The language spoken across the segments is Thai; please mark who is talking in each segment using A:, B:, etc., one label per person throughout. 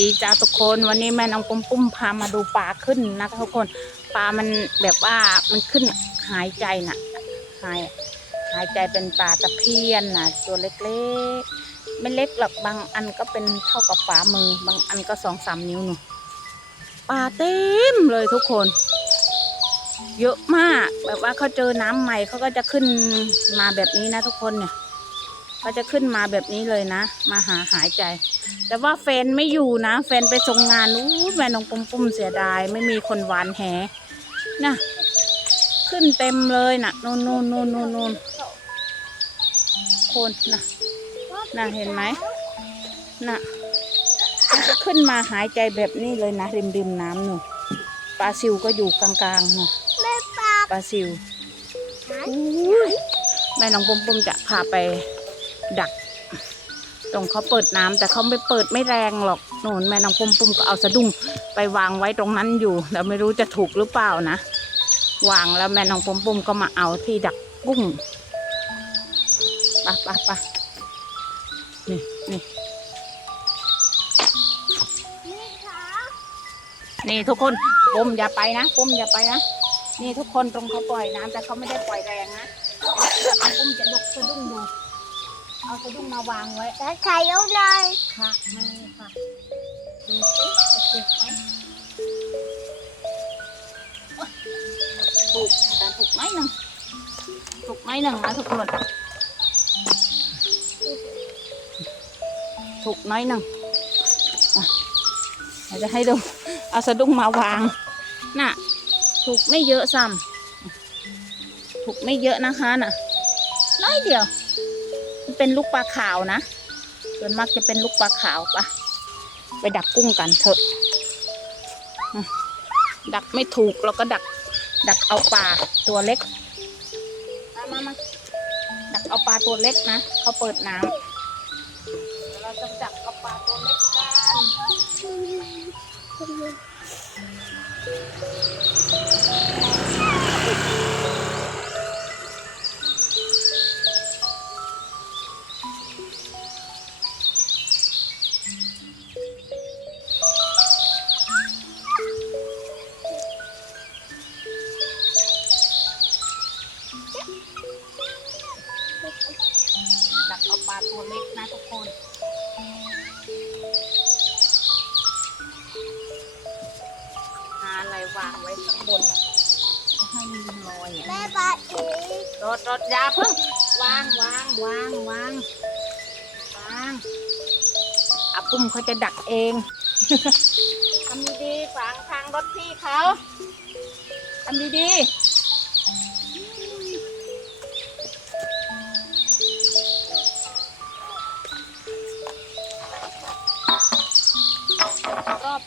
A: ดีจ้าทุกคนวันนี้แม่น้องปุ้มปุ้มพามาดูปลาขึ้นนะคะทุกคนปลามันแบบว่ามันขึ้นหายใจน่ะหายหายใจเป็นปลาตะเพียนน่ะตัวเล็กๆ ไม่เล็กหรอกบางอันก็เป็นเท่ากับฝ่ามือบางอันก็สองสามนิ้วหนูปลาเต็มเลยทุกคน เยอะมากแบบว่าเขาเจอน้ำใหม่เขาก็จะขึ้นมาแบบนี้นะทุกคนเนี่ยเขาจะขึ้นมาแบบนี้เลยนะ มาหาหายใจ แต่ว่าแฟนไม่อยู่นะ แฟนไปส่งงานอู้แม่น้องปุ้มปุ้มเสียดาย ไม่มีคนหวานแหนะขึ้นเต็มเลยนะนู่นนู่นนู่นนู่นนู่นคนนะน่ะเห็นไหมน่ะมันจะขึ้นมาหายใจแบบนี้เลยนะ ริมริมน้ำหนูปลาซิวก็อยู่กลางๆหนู
B: แม่ปลา
A: ปลาซิวอู้ยแม่น้องปุ้มปุ้มจะพาไปดัก ตรงเขาเปิดน้ำแต่เขาไม่เปิดไม่แรงหรอกโน่นแม่น้องปุ้มปุ้มก็เอาสะดุ้งไปวางไว้ตรงนั้นอยู่แต่ไม่รู้จะถูกหรือเปล่านะ วางแล้วแม่น้องปุ้มปุ้มก็มาเอาที่ดักกุ้งไปะปะปะนี่นี่
B: นี่
A: ทุกคนปุ้มอย่าไปนะปุ้มอย่าไปนะนี่ทุกคนตรงเขาปล่อยน้ำแต่เขาไม่ได้ปล่อยแรงนะปุ้มจะยกสะดุ้งดู เอาสะดุ้งมาวางไว้
B: แล้วไข่เอาหน่อย
A: ค่ะไม่ค่ะดูสิจะถูกไหมโอ๊ยถูกแต่ถูกไหมหนึ่งถูกไหมหนึ่งนะทุกคนถูกน้อยหนึ่งอะเราจะให้ดูเอาสะดุ้งมาวางน่ะถูกไม่เยอะซ้ำถูกไม่เยอะนะคะน่ะน้อยเดียวมัน เป็นลูกปลาขาวนะส่วนมากจะเป็นลูกปลาขาวปะไปดักกุ้งกันเถอะ ดักไม่ถูกเราก็ดัก ดักเอาปลาตัวเล็กมามามาดักเอาปลาตัวเล็กนะเขาเปิดน้ำเราจะดักเอาปลาตัวเล็กกัน นะทุกคน หาอะไรวางไว้ข้างบนอะไม่ให้มันลอยอะ
B: แม่ปลาอีก
A: รถรถอยาเพิ่งวางวางวางวางวางอาปุ้มเขาจะดักเองทำดีๆฝังทางรถพี่เขาทำดีๆ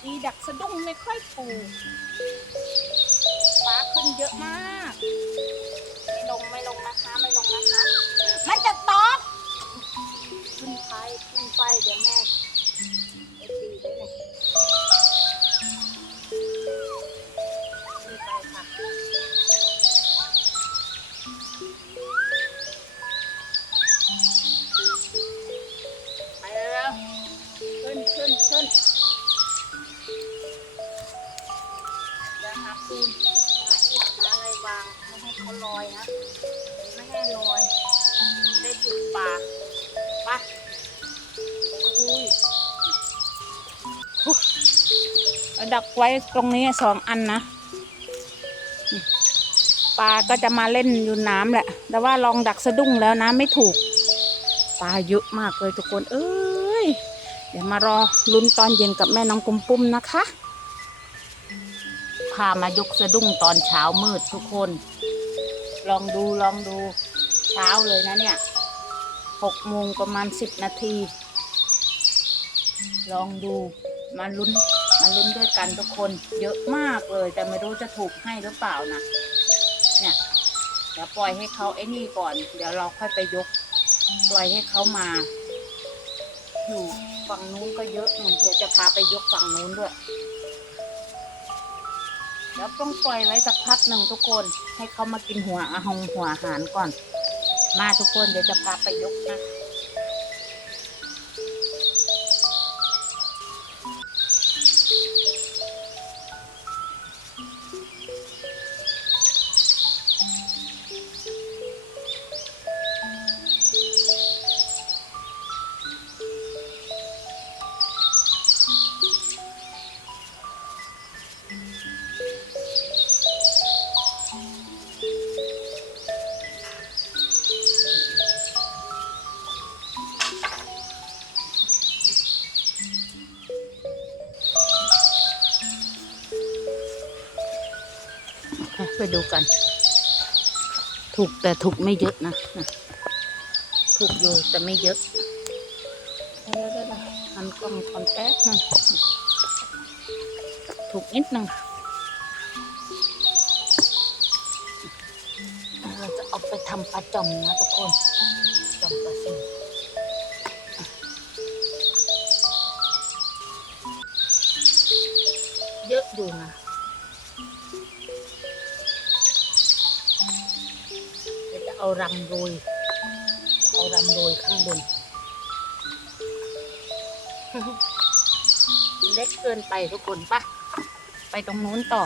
A: อีดักสะดุ้งไม่ค่อยถูกปลาขึ้นเยอะมาก ไม่ลงไม่ลงนะคะไม่ลงนะคะ มันจะตอกขึ้นไปขึ้นไปเดี๋ยวแม่ไปตีไว้เลยขึ้นไปค่ะไปเร็วขึ้นขึ้นขึ้น เขาลอยนะ ไม่ให้ลอย ได้ถูกปลาไปอุ้ยดักไว้ตรงนี้สองอันนะ ปลาก็จะมาเล่นอยู่น้ำแหละ แต่ว่าลองดักสะดุ้งแล้วนะไม่ถูก ปลาเยอะมากเลยทุกคน เอ้ย เดี๋ยวมารอลุ้นตอนเย็นกับแม่น้องกุมปุ้มนะคะพามายกสะดุ้งตอนเช้ามืดทุกคน ลองดูลองดูเช้าเลยนะเนี่ยหกโมงประมาณสิบนาที ลองดูมาลุ้นมาลุ้นด้วยกันทุกคนเยอะมากเลย แต่ไม่รู้จะถูกให้หรือเปล่านะเนี่ยเดี๋ยวปล่อยให้เขาไอ้นี่ก่อน เดี๋ยวเราค่อยไปยก ปล่อยให้เขามาอยู่ฝั่งนู้นก็เยอะเดี๋ยวจะพาไปยกฝั่งนู้นด้วย เดี๋ยวต้องปล่อยไว้สักพักหนึ่งทุกคน ให้เขามากินหัวอาหงหัวอาหารก่อน มาทุกคนเดี๋ยวจะพาไปยกนะ ไปดูกัน ถูกแต่ถูกไม่เยอะนะนะถูกอยู่แต่ไม่เยอะอันกล้องคอนแป๊บนึงถูกนิดนึงเราจะเอาไปทำปลาจอมนะทุกคนจอมปลาซิวเยอะอยู่นะ เอารำโรยเอารำโรยข้างบน เล็กเกินไปทุกคนปะไปตรงนู้นต่อ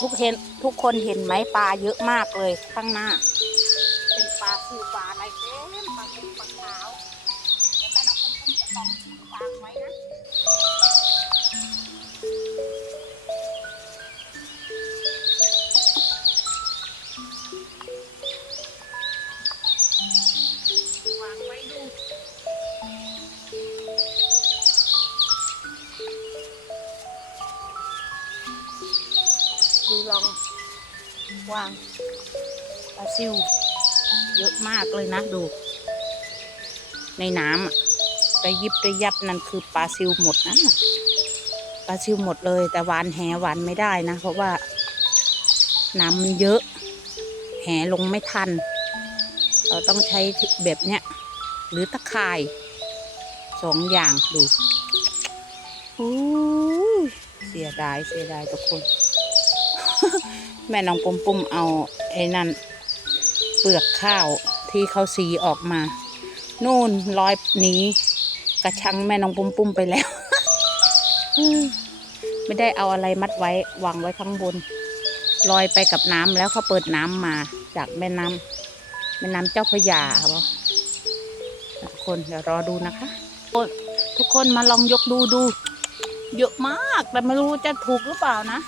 A: ทุกเห็นทุกคนเห็นไหมปลาเยอะมากเลยข้างหน้า เป็นปลาซิวปลาอะไรเต็มปลาเป็นปลาขาวเดี๋ยวแม่น้องคุณคุณจะต้องวางไว้นะ ลองวางปลาซิว เยอะมากเลยนะดู ในน้ำอะระยิบระยับนั่นคือปลาซิวหมดนะปลาซิวหมดเลย แต่หวานแหหวานไม่ได้นะ เพราะว่าน้ำมันเยอะ แหลงไม่ทัน เราต้องใช้แบบเนี้ยหรือตะข่ายสองอย่างดูเสียดายเสียดายทุกคน แม่น้องปุ่มปุ่มเอาไอ้นั่นเปลือกข้าวที่เขาสีออกมา นู่นลอยนี้ กระชังแม่น้องปุ่มปุ่มไปแล้ว ไม่ได้เอาอะไรมัดไว้วางไว้ข้างบนลอยไปกับน้ำแล้วเขาเปิดน้ำมาจากแม่น้ำแม่น้ำเจ้าพระยาครับทุกคนเดี๋ยวรอดูนะคะ ทุกคนมาลองยกดูดู เยอะมากแต่ไม่รู้จะถูกหรือเปล่านะ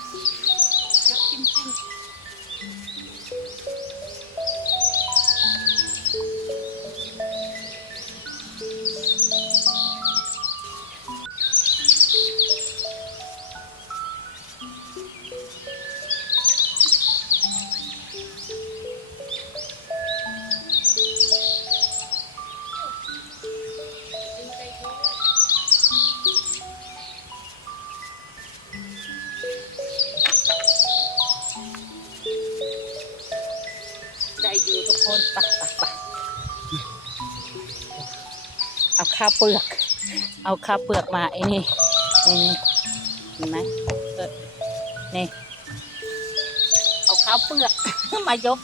A: เอาข้าวเปลือก เอาข้าวเปลือกมาไอ้นี่นี่นี่เห็นไหมเนี่ เอาข้าวเปลือกมายก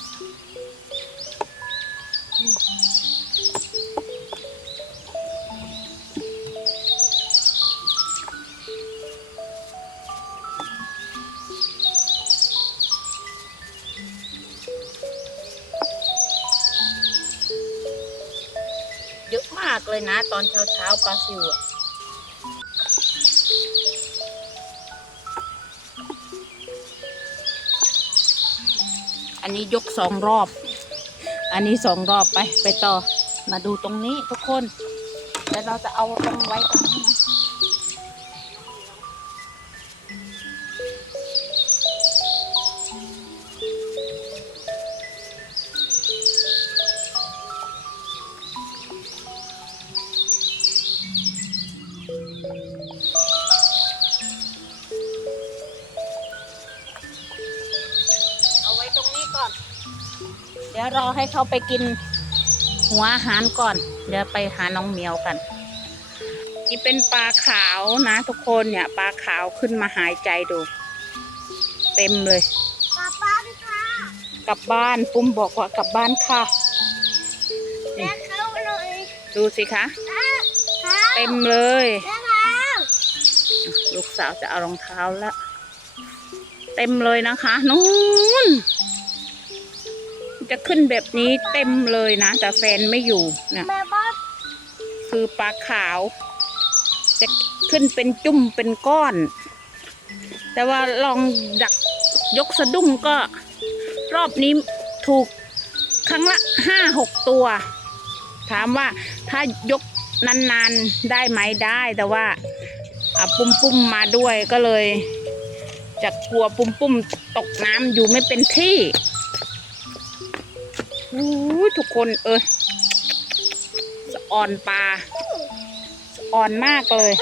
A: ากเลยนะ ตอนเช้าเช้าปลาซิวะอันนี้ยกสองรอบ อันนี้สองรอบไปไปต่อ มาดูตรงนี้ทุกคน แล้วเราจะเอาตรงไว้ตรงนี้ ดี๋ยวรอให้เขาไปกินหัวอาหารก่อน เดี๋ยวไปหาน้องเหมียวกัน นี่เป็นปลาขาวนะทุกคนเนี่ยปลาขาวขึ้นมาหายใจดู เต็มเลย
B: ป้าป้าดิค่ะ
A: กลับบ้านปุ้มบอกว่ากลับบ้านค่ะ
B: แม่เข้าเลย
A: ดูสิคะ
B: อะเข้า
A: เต็มเลย
B: แม่เข้า
A: ลูกสาวจะเอารองเท้าแล้วเต็มเลยนะคะ นู้น จะขึ้นแบบนี้เต็มเลยนะ แต่แฟนไม่อยู่เนี่ย
B: แม่บ้าน
A: คือปลาขาว จะขึ้นเป็นจุ่มเป็นก้อน แต่ว่าลองดักยกสะดุ้งก็รอบนี้ถูกครั้งละห้าหกตัว ถามว่าถ้ายกนานๆได้ไหมได้แต่ว่าอะปุ้มปุ้มๆมาด้วยก็เลย จะกลัวปุ้มปุ้มตกน้ำอยู่ไม่เป็นที่โอ้ทุกคนเอ้ยอ่อนปลาอ่อนมากเล
B: ย